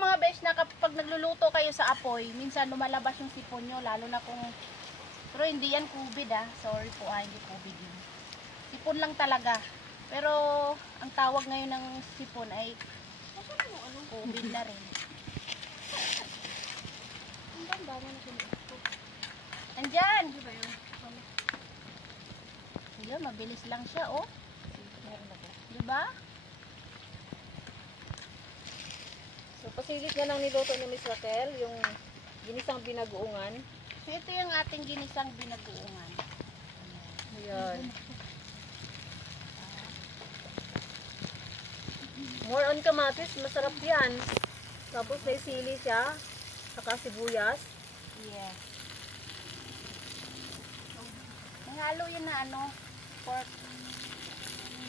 mga besh na kapag nagluluto kayo sa apoy, minsan lumalabas yung sipon nyo, lalo na kung, pero hindi yan COVID sorry po hindi COVID yun. Sipon lang talaga. Pero ang tawag ngayon ng sipon ay COVID na rin. Ang dami na sinuot. Andyan! Ayan, mabilis lang siya, oh. Diba? So, pasilit na lang niluto ni Miss Raquel, yung ginisang binagoongan. So, ito yung ating ginisang binagoongan. Ayan. More on kamatis, masarap yan. Tapos may sili siya, saka sibuyas. Yes. Nanghalo yun na pork.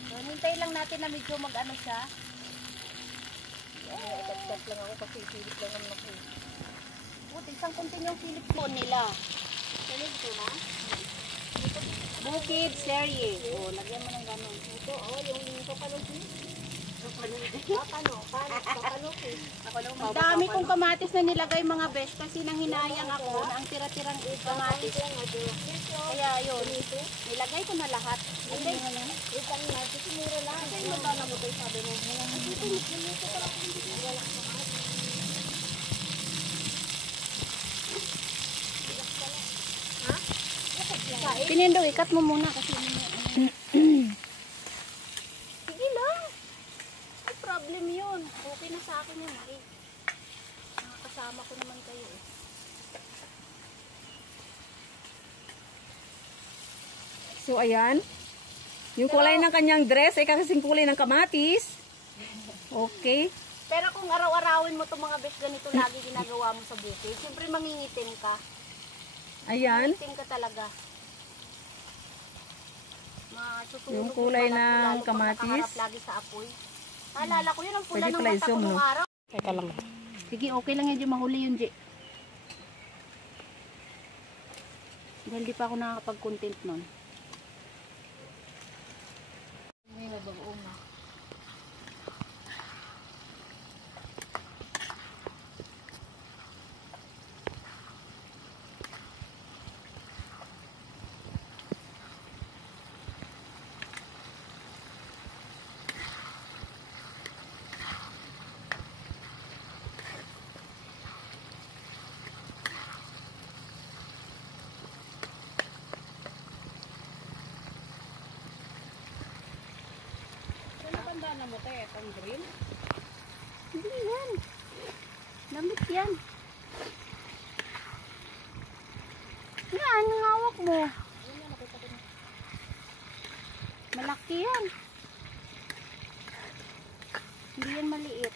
So, hintay lang natin na medyo mag-ano siya. Ikat-kat lang ako kasi silip lang naman ako. Isang kunting yung silip po nila. Silip ko na? Bukid serye. Lagyan mo ng ganun. Ito, yung papanukin. Ang dami kong kamatis na nilagay mga best kasi nang hinayang ako na ang tira-tirang kamatis. Kaya yun, nilagay ko na lahat. Pinindong, ikat mo muna kasi sige lang. Ay problem yun. Okay na sa akin yun. Ay, nakakasama ko naman kayo eh. So, ayan. Yung kulay ng kanyang dress ay kasing kulay ng kamatis. Okay. Pero kung araw-arawin mo itong mga best ganito lagi ginagawa mo sa bukid, siyempre mangingitim ka. Ayan. Mangingitim ka talaga. Yung kulay ng kamatis. Nakaharap lagi sa apoy. Naalala ko yun ang pula ng mata ko nung araw. Teka lang. Sige, okay lang yun, mahuli yun, J. Dahil di pa ako nakakapag-content nun. May nabagoong na. Ano mo tayo? Itong green? Hindi yan. Damit yan. Yan, yung hawak mo. Malaki yan. Hindi yan maliit.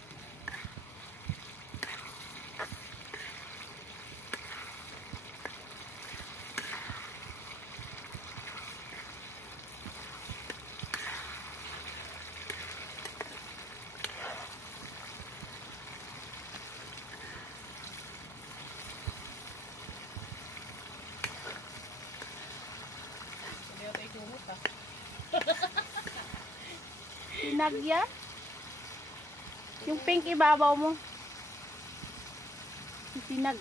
Sinag yan? Yung pink ibabaw mo. Sinag.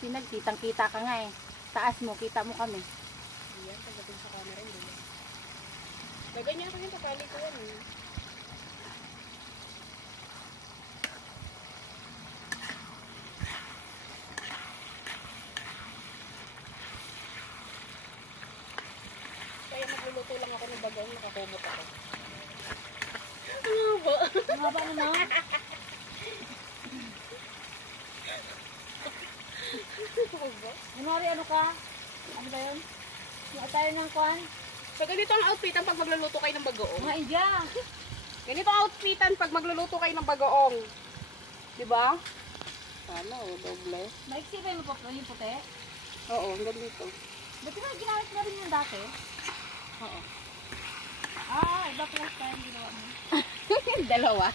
Sinag, kitang-kita ka nga eh. Taas mo, kita mo kami. Ayan, pagdating sa camera rin. Gaganyan ko yung papali ko yan eh. Kaya magluluto lang ako ng bagong nakakubot ako. Ano ba? Ano ba na? Kunwari ano ka? Ano ba yun? Yung tayo ng kwan? So ganito ang outfitan pag magluluto kayo ng bagoong. Mga India! Ganito ang outfitan pag magluluto kayo ng bagoong. Diba? Sana o, doble. Maiksi ba yung puti? Oo, hanggang dito. Ba't ba ginamit na rin yung dati? Oo. Iba pala tayo ginawa mo. Dalawa.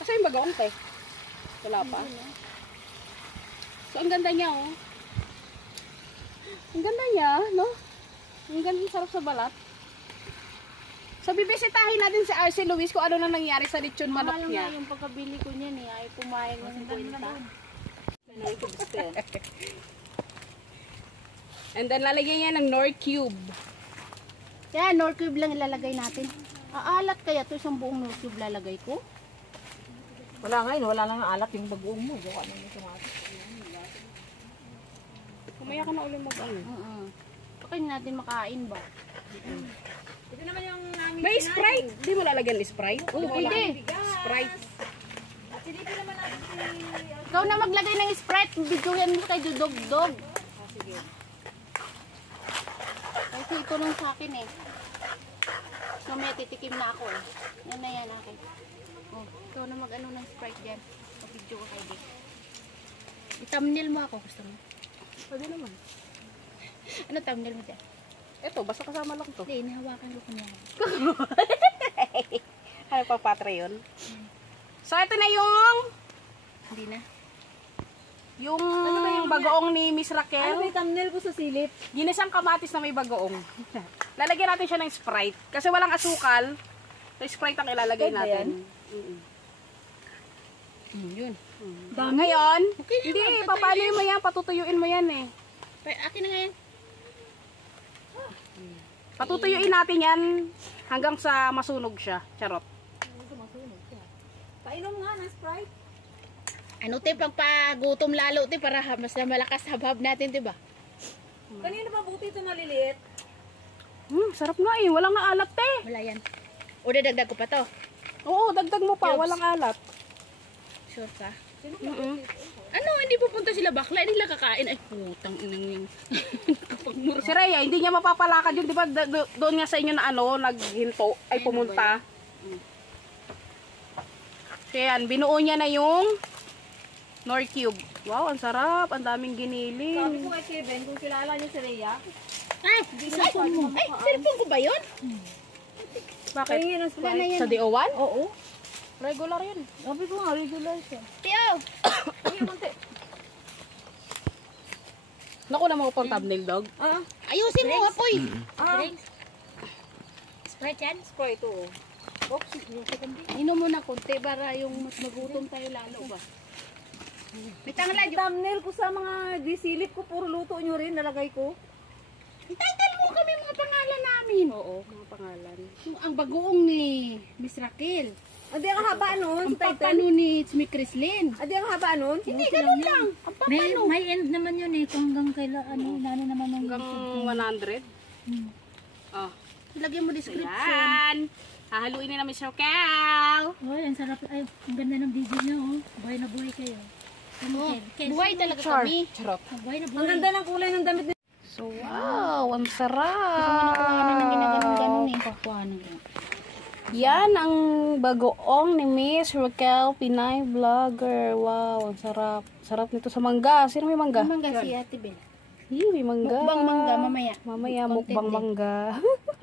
Kasi yung bagoong te. Wala pa. So ang ganda niya oh. Ang ganda niya, no? Ang ganda, sarap sa balat. So, bibisitahin natin si RC Luis kung ano na nangyari sa lechon manok Mahal niya. nga yung pagkabili ko niyan eh. Ay pumayag ng 50. And then, lalagyan niya ng Nor Cube. Yan, Nor Cube lang ilalagay natin. Aalat kaya to isang buong Nor Cube lalagay ko? Wala ngayon, wala lang alat yung bagoong mo. Buka na yung kamatis. Kumaya ka na ulit mag-ano. Pakain natin makain ba? Ito naman yung namin. May Sprite. Di mo lalagyan ng Sprite? Oo, pwede. Sprite. At silipin naman natin si... Ikaw na maglagay ng Sprite. Bidyohan mo kay Dudog-Dog. Sige. Kasi ito lang sa akin eh. So may titikim na ako eh. Yan na yan akin. Oh, ikaw na mag-ano ng Sprite dyan. Pag-video ko kay Dick. I-thumbnail mo ako. Gusto mo? Pwede naman. Ano thumbnail mo dyan? Ito, basta kasama lang to. Hindi, nahawakan ko niya. Ano pa Patreon? So, ito na yung Hindi na. bagoong ni Miss Ano Raquel. may thumbnail ko sa silip? Ginisang kamatis na may bagoong. Lalagyan natin siya ng Sprite. Kasi walang asukal. So, Sprite ang ilalagay Pwede natin. Yun. Ngayon, Okay, hindi, naman, papaliin mo yan, patutuyuin mo yan eh. Akin na nga yan. Patutuyuin natin yan hanggang sa masunog siya. Charot. Painom nga ng Sprite. Ano te, pagpagutom lalo te, para mas na malakas habhab natin, diba? Kanina ba buti ito maliliit? Sarap nga eh. Walang alat eh. Wala yan. O dadagdag ko pa to. Oo, dagdag mo pa. Cubes. Walang alat. Sure ka? Ano, hindi pupunta sila bakla, hindi nila kakain. Ay, putang inang yung kapagmura. Si Rhea, hindi niya mapapalakad yun. Di ba doon nga sa inyo na ano, naghinto, ay pumunta. So yan, binuo niya na yung Nor Cube. Wow, ang sarap. Ang daming Sabi giniling. ko kay Kevin, kung kilala niyo si Rhea, Ay, cellphone ko ba yun? Bakit? pahingin ng Wala na Sprite. yan. Sa DO1? Oo. Regular yun. Sabi ko nga, regular siya. Tiyo! Naku na mga pang thumbnail dog. Ah, Ayusin mo, apoy! Sprite yan? Sprite, oo. Inom mo na konti para yung mas magutom tayo lalo ba? May tanglad yung... Thumbnail ko sa mga disilip ko, puro luto nyo rin, nalagay ko. Title mo kami mga pangalan namin. Oo, mga pangalan. Ang bagoong ni Miss Raquel. Adi ang haba nun, Ang sa title. papano ni Miss Crislin. Adi ang haba nun. Hindi, ganun lang. Ang papano. May end naman yun eh, kung hanggang kailan, ano naman yung Hanggang 100. Oh. Lagyan mo description. Yan. Hahaluin na Miss Raquel. Uy, ang sarap, ay, ang ganda ng video nyo, oh. Buhay na buhay kayo. Oh, buhay talaga kami. Charot. Buhay na Ang buhay. ganda ng kulay ng damit ni... So, wow, ang Kasi sarap. nakuha ng ginaganon-ganon eh. Pakuha ng Yan ang bagoong ni Miss Raquel Pinay Vlogger. Wow, ang sarap. Sarap nito sa mangga. Sino may mangga? Mangga si Ate Bel. May mangga. Mukbang mangga mamaya. Mamaya, Content mukbang din. mangga.